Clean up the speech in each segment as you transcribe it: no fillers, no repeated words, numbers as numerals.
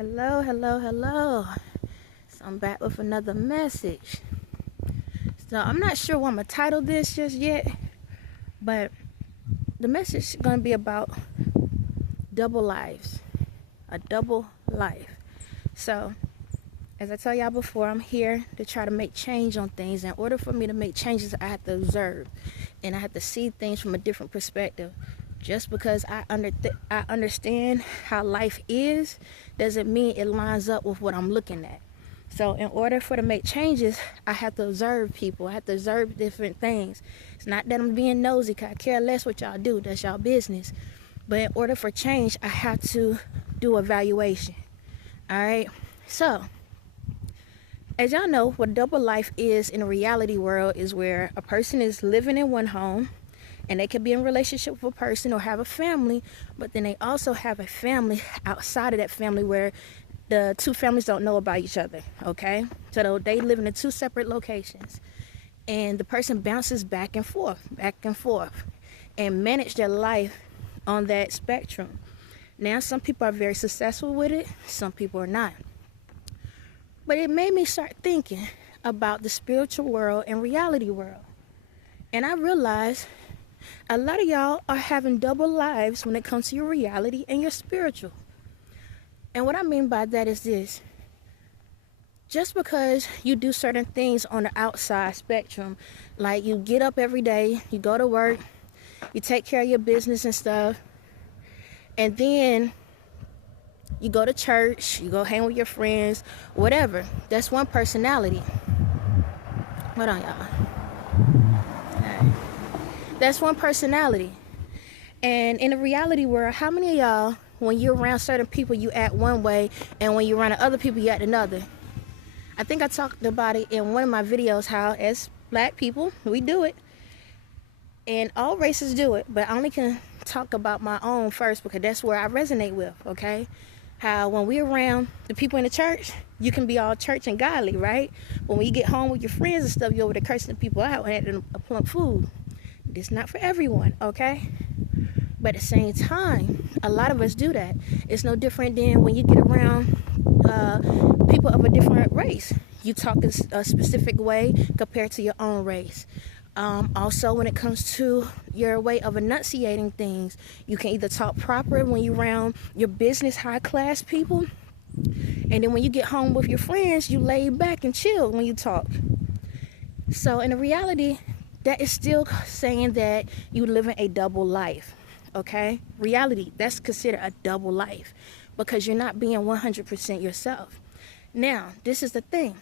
Hello, hello, hello. So I'm back with another message. So I'm not sure what I'm going to title this just yet, but the message is going to be about double lives. A double life. So, as I tell y'all before, I'm here to try to make change on things. In order for me to make changes, I have to observe. And I have to see things from a different perspective. Just because I understand how life is doesn't mean it lines up with what I'm looking at. So in order to make changes, I have to observe people. I have to observe different things. It's not that I'm being nosy, because I care less what y'all do. That's y'all business. But in order for change, I have to do evaluation. All right? So, as y'all know, what double life is in a reality world is where a person is living in one home, and they could be in a relationship with a person or have a family, but then they also have a family outside of that family where the two families don't know about each other, okay? So they live in two separate locations. And the person bounces back and forth, and manage their life on that spectrum. Now, some people are very successful with it, some people are not. But it made me start thinking about the spiritual world and reality world. And I realized a lot of y'all are having double lives when it comes to your reality and your spiritual. And what I mean by that is this. Just because you do certain things on the outside spectrum, like you get up every day, you go to work, you take care of your business and stuff, and then you go to church, you go hang with your friends, whatever. That's one personality. Hold on, y'all. That's one personality. And in the reality world, how many of y'all, when you're around certain people, you act one way, and when you're around other people, you act another? I think I talked about it in one of my videos, how as black people, we do it. And all races do it, but I only can talk about my own first because that's where I resonate with, okay? How when we're around the people in the church, you can be all church and godly, right? But when you get home with your friends and stuff, you're over there cursing the people out and acting a plump fool. It's not for everyone, okay? But at the same time, a lot of us do that. It's no different than when you get around people of a different race. You talk a specific way compared to your own race. Also, when it comes to your way of enunciating things, you can either talk proper when you're around your business high-class people, and then when you get home with your friends, you lay back and chill when you talk. So in reality, that is still saying that you live in a double life, okay? Reality, that's considered a double life because you're not being 100% yourself. Now, this is the thing.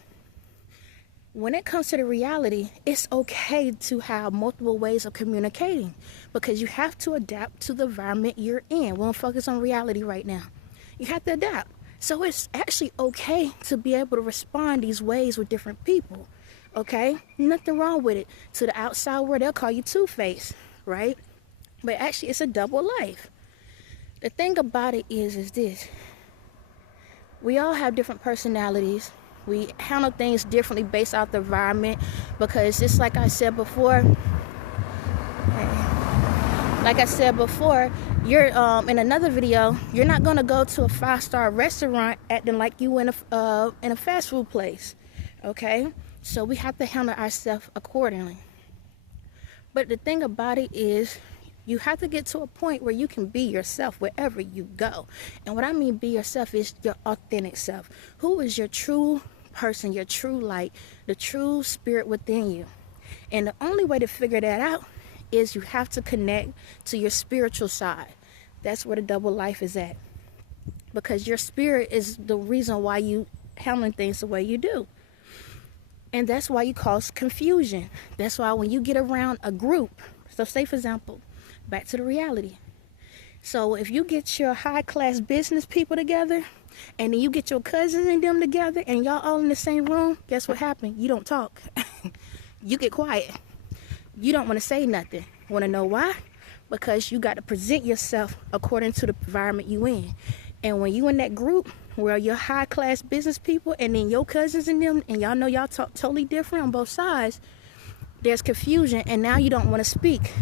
When it comes to the reality, it's okay to have multiple ways of communicating because you have to adapt to the environment you're in. We don't focus on reality right now. You have to adapt. So it's actually okay to be able to respond these ways with different people. Okay, nothing wrong with it. To the outside world, they'll call you two-faced, right? But actually, it's a double life. The thing about it is this. We all have different personalities. We handle things differently based off the environment because just like I said before, you're in another video, you're not going to go to a 5-star restaurant acting like you in a fast food place, okay? So we have to handle ourselves accordingly. But the thing about it is you have to get to a point where you can be yourself wherever you go. And what I mean be yourself is your authentic self. Who is your true person, your true light, the true spirit within you? And the only way to figure that out is you have to connect to your spiritual side. That's where the double life is at. Because your spirit is the reason why you handling things the way you do. And that's why you cause confusion. That's why when you get around a group, so say for example, back to the reality. So if you get your high-class business people together, and then you get your cousins and them together, and y'all all in the same room, guess what happened? You don't talk. You get quiet. You don't want to say nothing. Want to know why? Because you got to present yourself according to the environment you in. And when you in that group where you're high-class business people and then your cousins and them, and y'all know y'all talk totally different on both sides, there's confusion, and now you don't want to speak.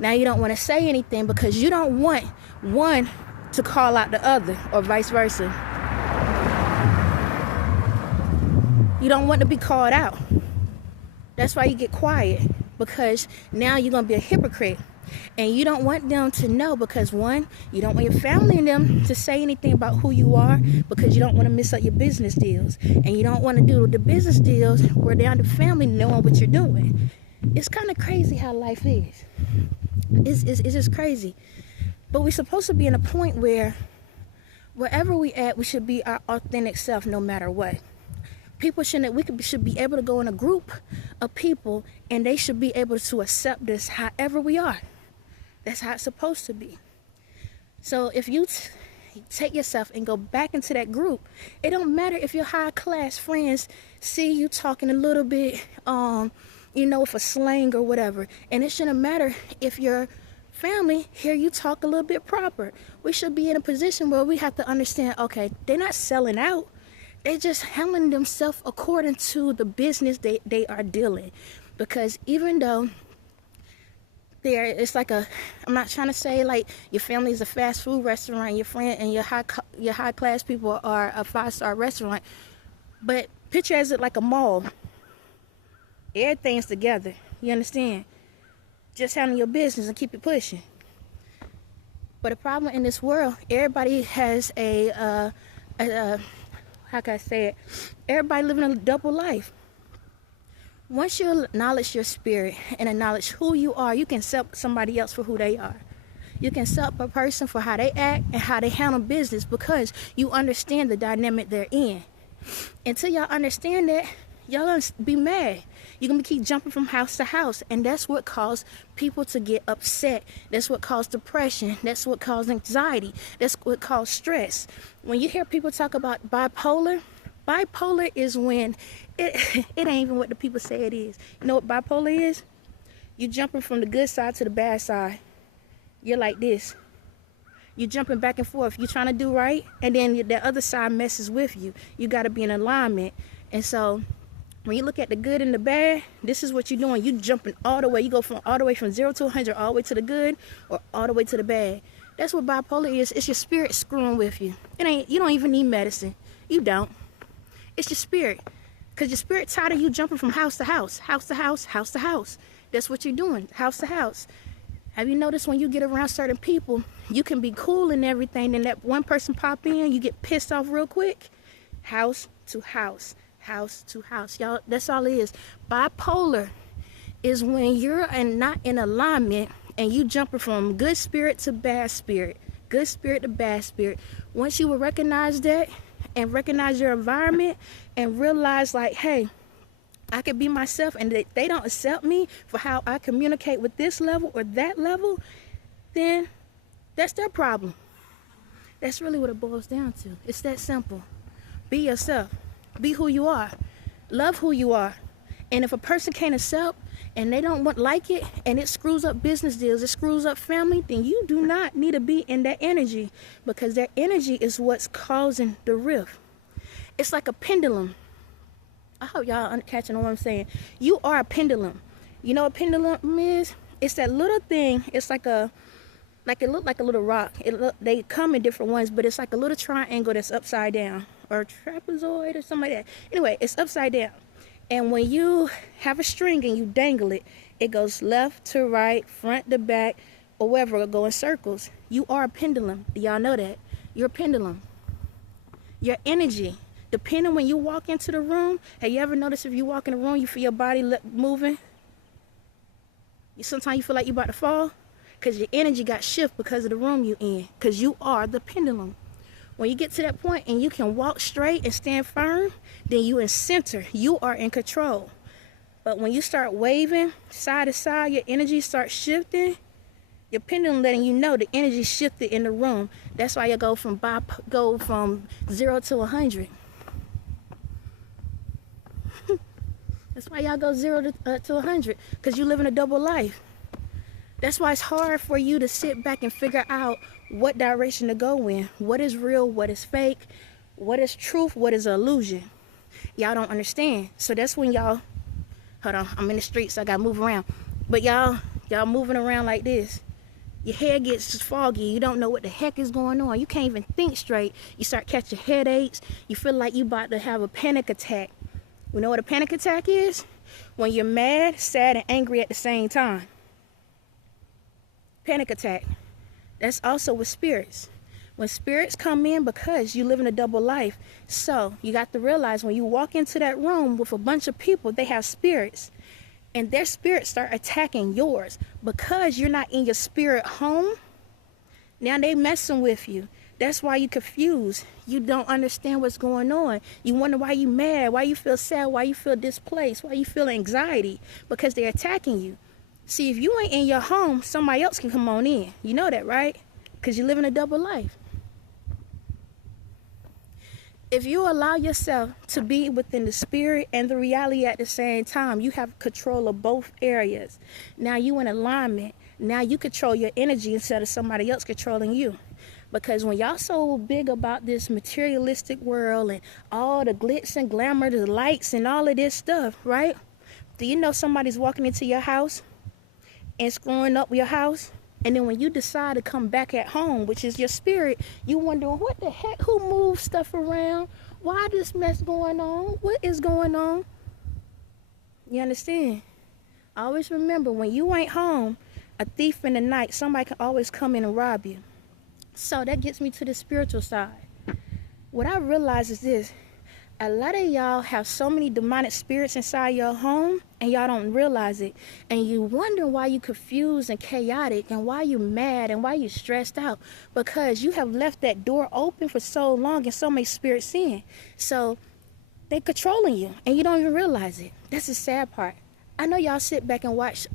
Now you don't want to say anything because you don't want one to call out the other or vice versa. You don't want to be called out. That's why you get quiet, because now you're going to be a hypocrite. And you don't want them to know, because one, you don't want your family and them to say anything about who you are, because you don't want to mess up your business deals. And you don't want to do the business deals where down the family knowing what you're doing. It's kind of crazy how life is. It's just crazy. But we're supposed to be in a point where wherever we at, we should be our authentic self no matter what. People should be able to go in a group of people and they should be able to accept us however we are. That's how it's supposed to be. So if you take yourself and go back into that group, it don't matter if your high class friends see you talking a little bit, with a slang or whatever. And it shouldn't matter if your family hear you talk a little bit proper. We should be in a position where we have to understand, okay, they're not selling out. They're just handling themselves according to the business they are dealing. Because even though it's like I'm not trying to say like your family is a fast food restaurant, your friend and your high class people are a 5-star restaurant, but picture as it like a mall. Everything's together. You understand? Just handle your business and keep it pushing. But the problem in this world, everybody has how can I say it? Everybody living a double life. Once you acknowledge your spirit and acknowledge who you are, you can accept somebody else for who they are. You can accept a person for how they act and how they handle business, because you understand the dynamic they're in. Until y'all understand that, y'all gonna be mad. You're gonna keep jumping from house to house, and that's what caused people to get upset. That's what caused depression. That's what caused anxiety. That's what caused stress. When you hear people talk about bipolar is when it ain't even what the people say it is. You know what bipolar is? You jumping from the good side to the bad side. You're like this. You're jumping back and forth. You're trying to do right, and then the other side messes with you. You got to be in alignment. And so when you look at the good and the bad, this is what you're doing. You jumping all the way. You go all the way from 0 to 100, all the way to the good or all the way to the bad. That's what bipolar is. It's your spirit screwing with you. You don't even need medicine. You don't. It's your spirit. Because your spirit tired of you jumping from house to house, house to house, house to house. That's what you're doing, house to house. Have you noticed when you get around certain people, you can be cool and everything, and that one person pop in, you get pissed off real quick? House to house, house to house. Y'all, that's all it is. Bipolar is when you're not in alignment and you jumping from good spirit to bad spirit, good spirit to bad spirit. Once you will recognize that and recognize your environment and realize like, hey, I could be myself, and they don't accept me for how I communicate with this level or that level, then that's their problem. That's really what it boils down to. It's that simple. Be yourself. Be who you are. Love who you are. And if a person can't accept and they don't like it, and it screws up business deals, it screws up family, then you do not need to be in that energy, because that energy is what's causing the rift. It's like a pendulum. I hope y'all catching what I'm saying. You are a pendulum. You know what a pendulum is? It's that little thing. It's it look like a little rock. They come in different ones, but it's like a little triangle that's upside down, or a trapezoid or something like that. Anyway, it's upside down. And when you have a string and you dangle it, it goes left to right, front to back, or wherever, it'll go in circles. You are a pendulum. Do y'all know that? You're a pendulum. Your energy. Depending when you walk into the room, have you ever noticed if you walk in the room, you feel your body moving? Sometimes you feel like you're about to fall, because your energy got shift because of the room you're in, because you are the pendulum. When you get to that point and you can walk straight and stand firm, then you in center. You are in control. But when you start waving side to side, your energy starts shifting. Your pendulum letting you know the energy shifted in the room. That's why you go from 0 to 100. That's why y'all go 0 to 100, because you live in a double life. That's why it's hard for you to sit back and figure out what direction to go in. What is real, what is fake, what is truth, what is illusion. Y'all don't understand. So that's when y'all, hold on, I'm in the streets, so I gotta move around. But y'all moving around like this. Your head gets foggy. You don't know what the heck is going on. You can't even think straight. You start catching headaches. You feel like you about to have a panic attack. We know what a panic attack is? When you're mad, sad, and angry at the same time. Panic attack. That's also with spirits. When spirits come in, because you live in a double life, so you got to realize when you walk into that room with a bunch of people, they have spirits. And their spirits start attacking yours. Because you're not in your spirit home, now they messing with you. That's why you confused. You don't understand what's going on. You wonder why you mad, why you feel sad, why you feel displaced, why you feel anxiety. Because they're attacking you. See, if you ain't in your home, somebody else can come on in. You know that, right? Because you live in a double life. If you allow yourself to be within the spirit and the reality at the same time, you have control of both areas. Now you in alignment. Now you control your energy instead of somebody else controlling you. Because when y'all so big about this materialistic world and all the glitz and glamour, the lights and all of this stuff, right? Do you know somebody's walking into your house and screwing up your house? And then when you decide to come back at home, which is your spirit, you wondering, what the heck? Who moves stuff around? Why this mess going on? What is going on? You understand? Always remember, when you ain't home, a thief in the night, somebody can always come in and rob you. So that gets me to the spiritual side. What I realize is this. A lot of y'all have so many demonic spirits inside your home and y'all don't realize it. And you wonder why you confused and chaotic and why you mad and why you stressed out. Because you have left that door open for so long and so many spirits in. So they controlling you and you don't even realize it. That's the sad part. I know y'all sit back and watch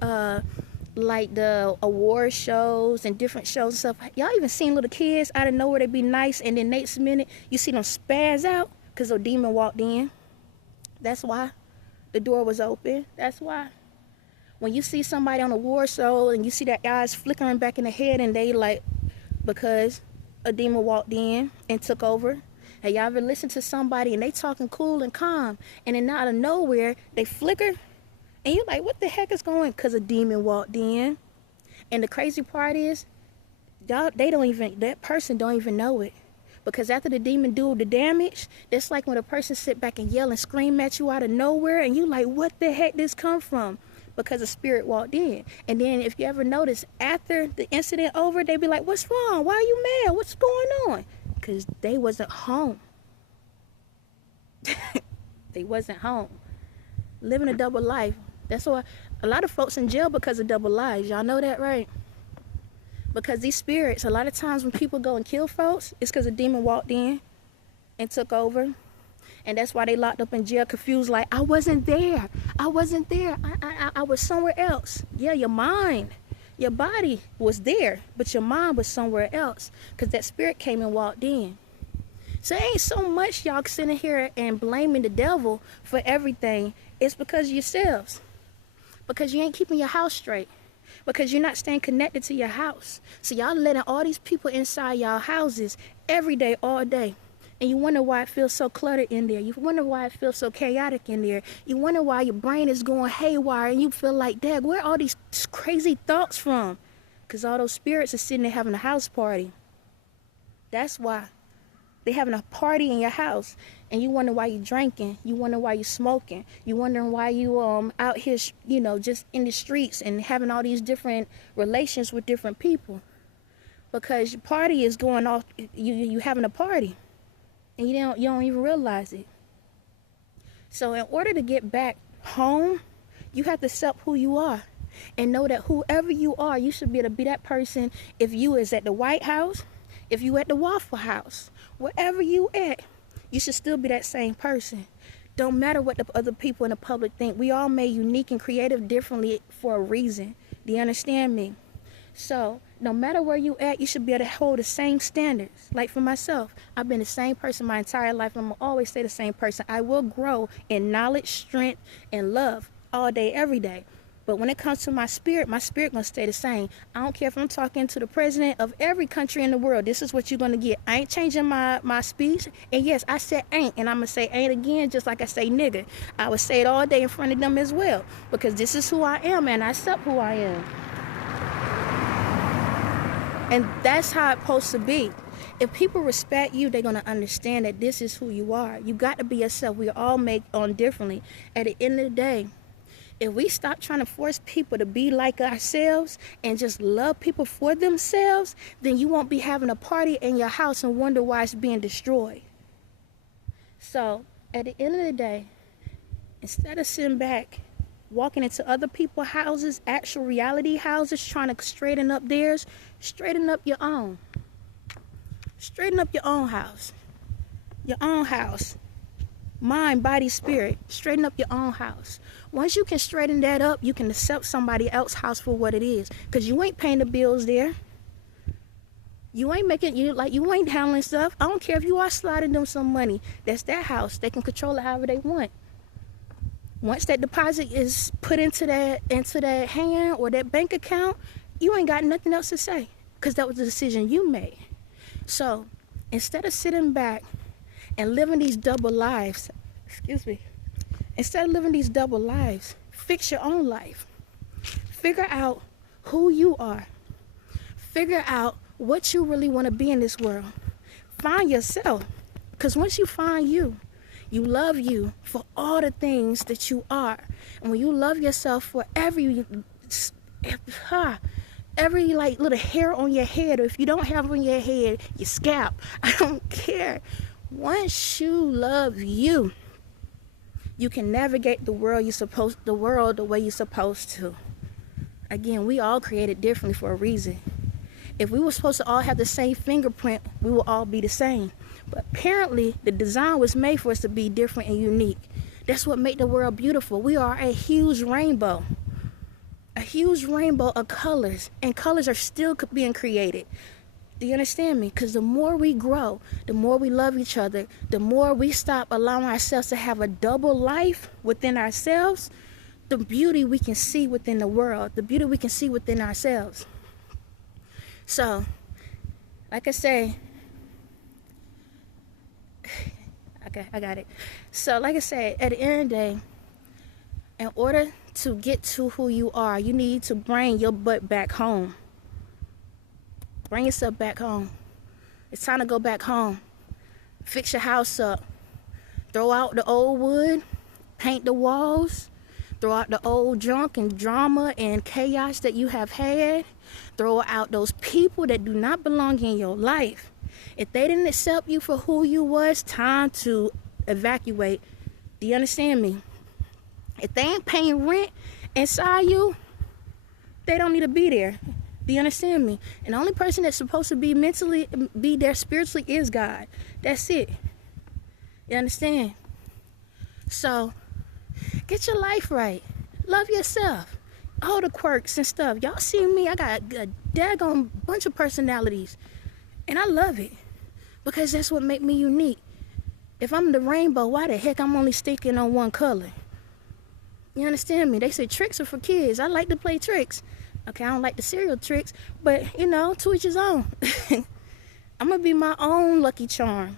like the award shows and different shows and stuff. Y'all even seen little kids out of nowhere, they be nice, and then next minute you see them spaz out because a demon walked in. That's why the door was open. That's why. When you see somebody on a award show and you see their eyes flickering back in the head and they like, because a demon walked in and took over. Have y'all ever listened to somebody and they talking cool and calm and then out of nowhere they flicker? And you're like, what the heck is going on? Because a demon walked in. And the crazy part is, that person don't even know it. Because after the demon do the damage, that's like when a person sit back and yell and scream at you out of nowhere. And you like, what the heck this come from? Because a spirit walked in. And then if you ever notice, after the incident over, they be like, what's wrong? Why are you mad? What's going on? Because they wasn't home. They wasn't home. Living a double life. That's why a lot of folks in jail because of double lives. Y'all know that, right? Because these spirits, a lot of times when people go and kill folks, it's because a demon walked in and took over. And that's why they locked up in jail confused, like, I wasn't there. I wasn't there. I was somewhere else. Yeah, your mind, your body was there, but your mind was somewhere else because that spirit came and walked in. So it ain't so much y'all sitting here and blaming the devil for everything. It's because of yourselves. Because you ain't keeping your house straight. Because you're not staying connected to your house. So y'all letting all these people inside y'all houses every day, all day. And you wonder why it feels so cluttered in there. You wonder why it feels so chaotic in there. You wonder why your brain is going haywire and you feel like, Dad, where are all these crazy thoughts from? Because all those spirits are sitting there having a house party. That's why. They having a party in your house, and you wonder why you drinking. You wonder why you smoking. You wondering why you out here, just in the streets and having all these different relations with different people, because your party is going off. You having a party, and you don't even realize it. So in order to get back home, you have to accept who you are, and know that whoever you are, you should be able to be that person. If you is at the White House, if you at the Waffle House, wherever you at, you should still be that same person. Don't matter what the other people in the public think. We all made unique and creative differently for a reason. Do you understand me? So no matter where you at, you should be able to hold the same standards. Like for myself, I've been the same person my entire life. I'm going to always stay the same person. I will grow in knowledge, strength, and love all day, every day. But when it comes to my spirit gonna stay the same. I don't care if I'm talking to the president of every country in the world. This is what you're gonna get. I ain't changing my speech. And yes, I said ain't, and I'm gonna say ain't again, just like I say nigga. I would say it all day in front of them as well, because this is who I am, and I accept who I am. And that's how it's supposed to be. If people respect you, they're going to understand that this is who you are. You got to be yourself. We all make on differently. At the end of the day, if we stop trying to force people to be like ourselves and just love people for themselves, then you won't be having a party in your house and wonder why it's being destroyed. So at the end of the day, instead of sitting back, walking into other people's houses, actual reality houses, trying to straighten up theirs, straighten up your own. Straighten up your own house. Your own house. Mind, body, spirit. Straighten up your own house. Once you can straighten that up, you can accept somebody else's house for what it is. Because you ain't paying the bills there. You ain't you ain't handling stuff. I don't care if you are sliding them some money. That's their house. They can control it however they want. Once that deposit is put into that hand or that bank account, you ain't got nothing else to say. Because that was the decision you made. So instead of sitting back and living these double lives, instead of living these double lives, fix your own life. Figure out who you are. Figure out what you really want to be in this world. Find yourself. Because once you find you, you love you for all the things that you are. And when you love yourself for every little hair on your head, or if you don't have on your head, your scalp, I don't care. Once you love you, you can navigate the world the way you're supposed to. Again, we all created differently for a reason. If we were supposed to all have the same fingerprint, we will all be the same. But apparently, the design was made for us to be different and unique. That's what made the world beautiful. We are a huge rainbow. A huge rainbow of colors. And colors are still being created. Do you understand me? Because the more we grow, the more we love each other, the more we stop allowing ourselves to have a double life within ourselves, the beauty we can see within the world, the beauty we can see within ourselves. So, like I say, okay, I got it. So, like I said, at the end of the day, in order to get to who you are, you need to bring your butt back home. Bring yourself back home. It's time to go back home. Fix your house up. Throw out the old wood. Paint the walls. Throw out the old junk and drama and chaos that you have had. Throw out those people that do not belong in your life. If they didn't accept you for who you was, time to evacuate. Do you understand me? If they ain't paying rent inside you, they don't need to be there. Do you understand me? And the only person that's supposed to be there spiritually is God. That's it. You understand? So, get your life right. Love yourself. All the quirks and stuff. Y'all see me, I got a daggone bunch of personalities. And I love it. Because that's what make me unique. If I'm the rainbow, why the heck I'm only sticking on one color? You understand me? They say tricks are for kids. I like to play tricks. Okay, I don't like the cereal tricks, but, to each his own. I'm going to be my own Lucky Charm.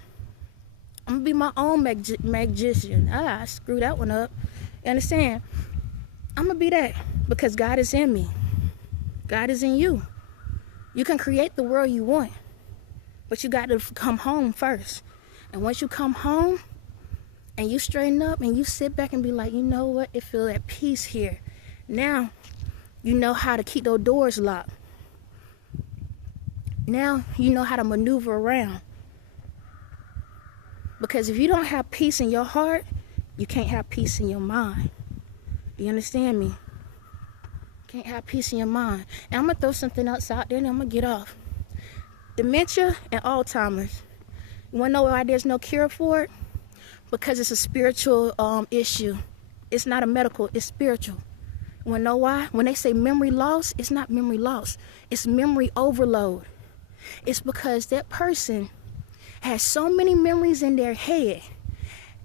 I'm going to be my own magician. I screwed that one up. You understand? I'm going to be that because God is in me. God is in you. You can create the world you want, but you got to come home first. And once you come home and you straighten up and you sit back and be like, you know what? It feels at peace here. Now, you know how to keep those doors locked. Now you know how to maneuver around. Because if you don't have peace in your heart, you can't have peace in your mind. Do you understand me? Can't have peace in your mind. And I'm going to throw something else out there and I'm going to get off. Dementia and Alzheimer's. You want to know why there's no cure for it? Because it's a spiritual issue. It's not a medical, it's spiritual. You want to know why? When they say memory loss, it's not memory loss. It's memory overload. It's because that person has so many memories in their head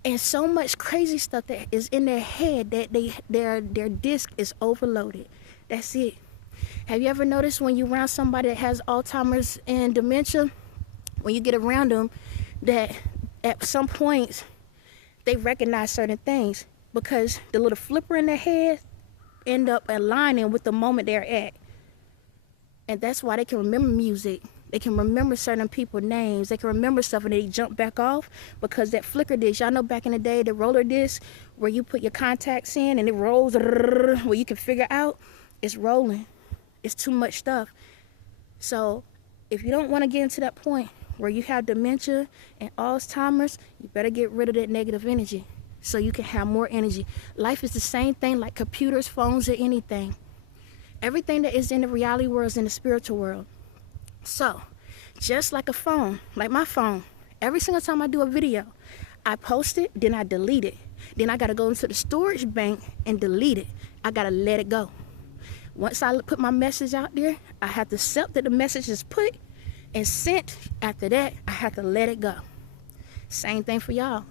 and so much crazy stuff that is in their head that their disc is overloaded. That's it. Have you ever noticed when you're around somebody that has Alzheimer's and dementia, when you get around them, that at some point they recognize certain things because the little flipper in their head end up aligning with the moment they're at. And that's why they can remember music. They can remember certain people's names. They can remember stuff and they jump back off because that flicker disc. Y'all know back in the day, the roller disc where you put your contacts in and it rolls where you can figure out it's rolling. It's too much stuff. So if you don't want to get into that point where you have dementia and Alzheimer's, you better get rid of that negative energy so you can have more energy. Life is the same thing like computers, phones, or anything. Everything that is in the reality world is in the spiritual world. So, just like a phone, like my phone, every single time I do a video, I post it, then I delete it. Then I got to go into the storage bank and delete it. I got to let it go. Once I put my message out there, I have to accept that the message is put and sent. After that, I have to let it go. Same thing for y'all.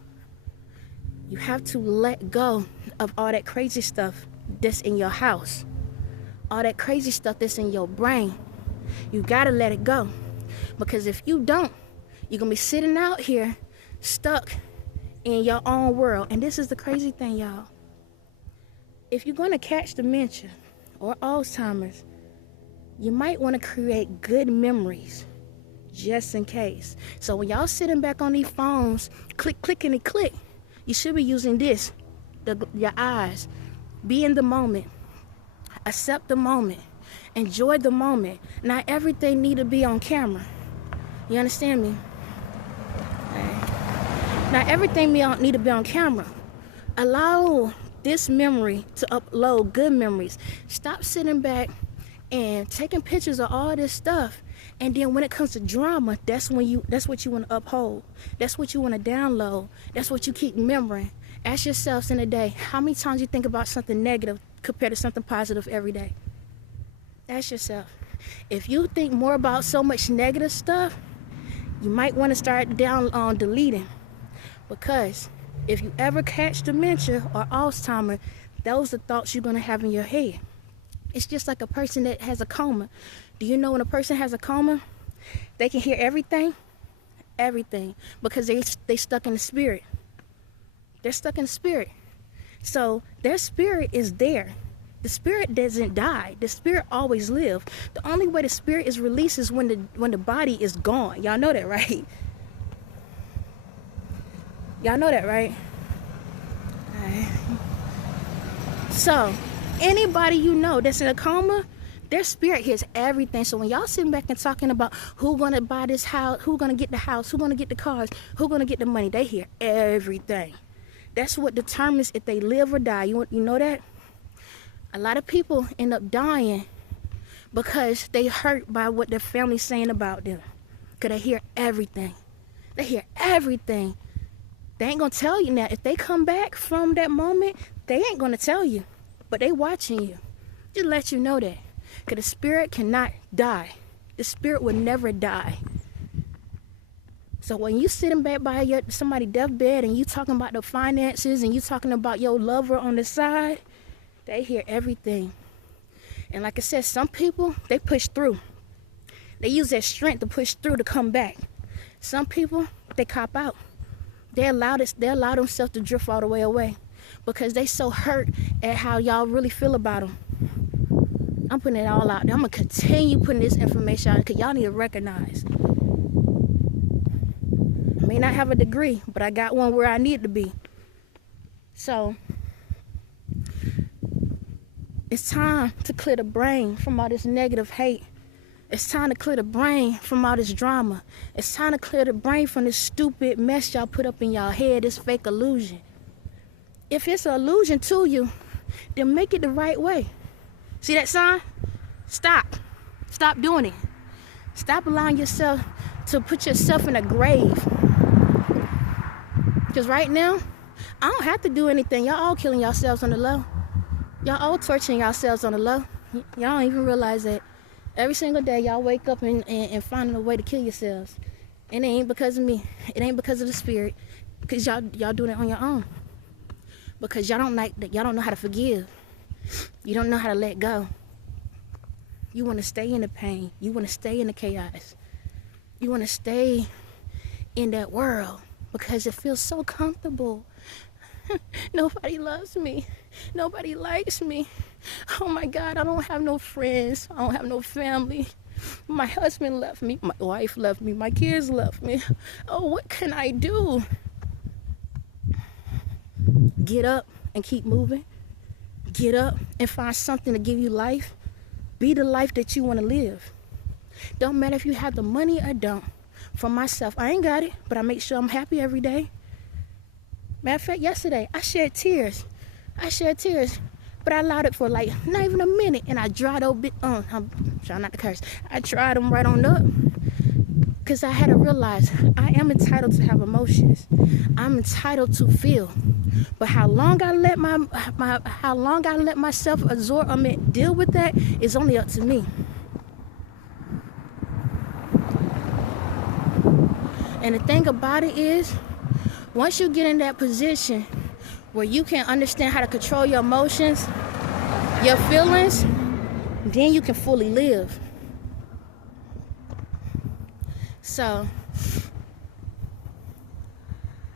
You have to let go of all that crazy stuff that's in your house. All that crazy stuff that's in your brain. You gotta let it go. Because if you don't, you're gonna be sitting out here stuck in your own world. And this is the crazy thing, y'all. If you're gonna catch dementia or Alzheimer's, you might want to create good memories just in case. So when y'all sitting back on these phones, click, you should be using this, your eyes. Be in the moment. Accept the moment. Enjoy the moment. Not everything need to be on camera. You understand me? Not everything need to be on camera. Allow this memory to upload good memories. Stop sitting back and taking pictures of all this stuff. And then when it comes to drama, that's what you want to uphold. That's what you want to download. That's what you keep remembering. Ask yourselves in a day, how many times you think about something negative compared to something positive every day? Ask yourself. If you think more about so much negative stuff, you might want to start deleting. Because if you ever catch dementia or Alzheimer's, those are thoughts you're going to have in your head. It's just like a person that has a coma. Do you know when a person has a coma, they can hear everything? Everything. Because they stuck in the spirit. They're stuck in the spirit. So their spirit is there. The spirit doesn't die. The spirit always lives. The only way the spirit is released is when the body is gone. Y'all know that, right? Y'all know that, right? All right. So anybody you know that's in a coma, their spirit hears everything. So when y'all sitting back and talking about who's gonna buy this house, who's gonna get the house, who's gonna get the cars, who's gonna get the money, they hear everything. That's what determines if they live or die. You know that? A lot of people end up dying because they hurt by what their family's saying about them. Because they hear everything. They hear everything. They ain't gonna tell you now. If they come back from that moment, they ain't gonna tell you. But they watching you. Just let you know that. Because the spirit cannot die. The spirit will never die. So when you sitting back by somebody's deathbed and you talking about the finances and you talking about your lover on the side, they hear everything. And like I said, some people, they push through. They use their strength to push through to come back. Some people, they cop out. They allow themselves to drift all the way away because they so hurt at how y'all really feel about them. I'm putting it all out there. I'm going to continue putting this information out because y'all need to recognize. I may not have a degree, but I got one where I need to be. So it's time to clear the brain from all this negative hate. It's time to clear the brain from all this drama. It's time to clear the brain from this stupid mess y'all put up in y'all head, this fake illusion. If it's an illusion to you, then make it the right way. See that sign? Stop. Stop doing it. Stop allowing yourself to put yourself in a grave. Because right now, I don't have to do anything. Y'all all killing yourselves on the low. Y'all all torturing yourselves on the low. Y'all don't even realize that every single day y'all wake up and finding a way to kill yourselves. And it ain't because of me. It ain't because of the spirit. Because y'all doing it on your own. Because y'all don't know how to forgive. You don't know how to let go. You want to stay in the pain. You want to stay in the chaos. You want to stay in that world because it feels so comfortable. Nobody loves me. Nobody likes me. Oh my God, I don't have no friends. I don't have no family. My husband left me. My wife left me. My kids left me. Oh, what can I do? Get up and keep moving. Get up and find something to give you life. Be the life that you want to live. Don't matter if you have the money or don't. For myself, I ain't got it, but I make sure I'm happy every day. Matter of fact, yesterday, I shed tears, but I allowed it for like not even a minute, and I dried over it. I'm trying not to curse. I dried them right on up, because I had to realize I am entitled to have emotions. I'm entitled to feel. But how long I let myself absorb deal with that is only up to me. And the thing about it is, once you get in that position where you can understand how to control your emotions, your feelings, then you can fully live. So,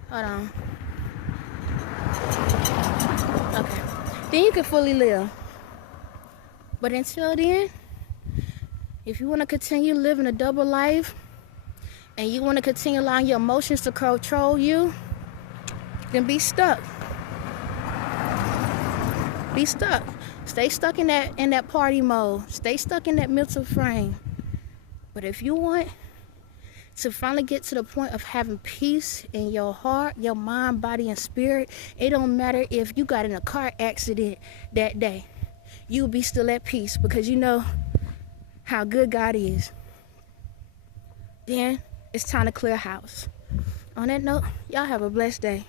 hold on. Okay. Then you can fully live. But until then, if you want to continue living a double life, and you want to continue allowing your emotions to control you, then be stuck. Be stuck. Stay stuck in that party mode. Stay stuck in that mental frame. But if you want to finally get to the point of having peace in your heart, your mind, body, and spirit, it don't matter if you got in a car accident that day. You'll be still at peace because you know how good God is. Then it's time to clear house. On that note, y'all have a blessed day.